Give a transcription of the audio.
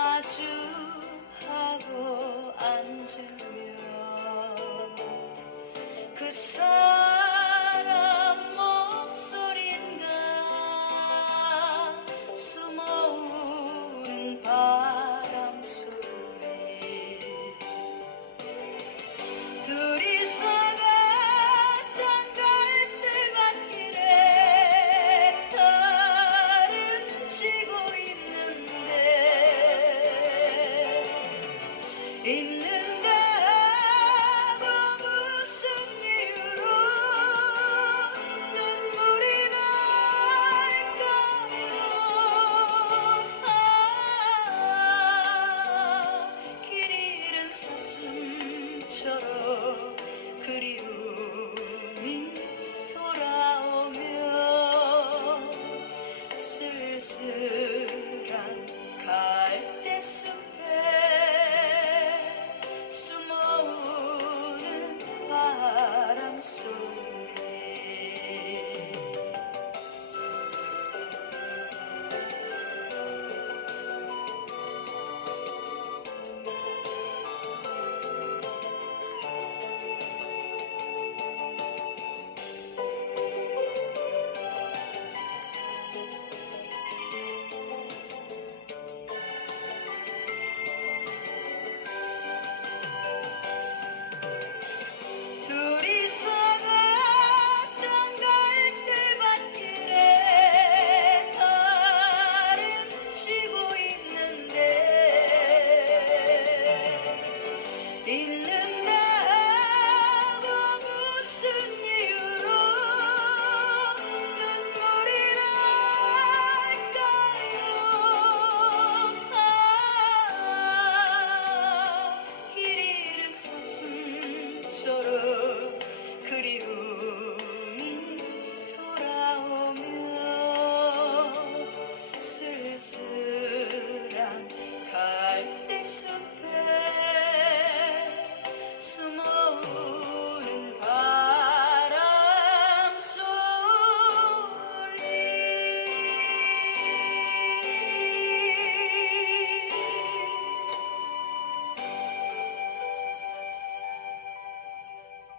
마주하고 앉으면 그 사람 목소리인가 숨어오는 바람 소리 둘이서 갔던 갈대밭길에 달은 지고 있는가 하고 무슨 이유로 눈물이 날까요. 길 잃은 사슴처럼 그리움이 돌아오며 쓸쓸한 갈대숲에 숨어오는 바람 소리 둘이서 갔던 갈대밭길에 달은 지고 있는가 하고 무슨 이유로 눈물이 날까요. 길 잃은 사슴처럼 그리움이 돌아오며 쓸쓸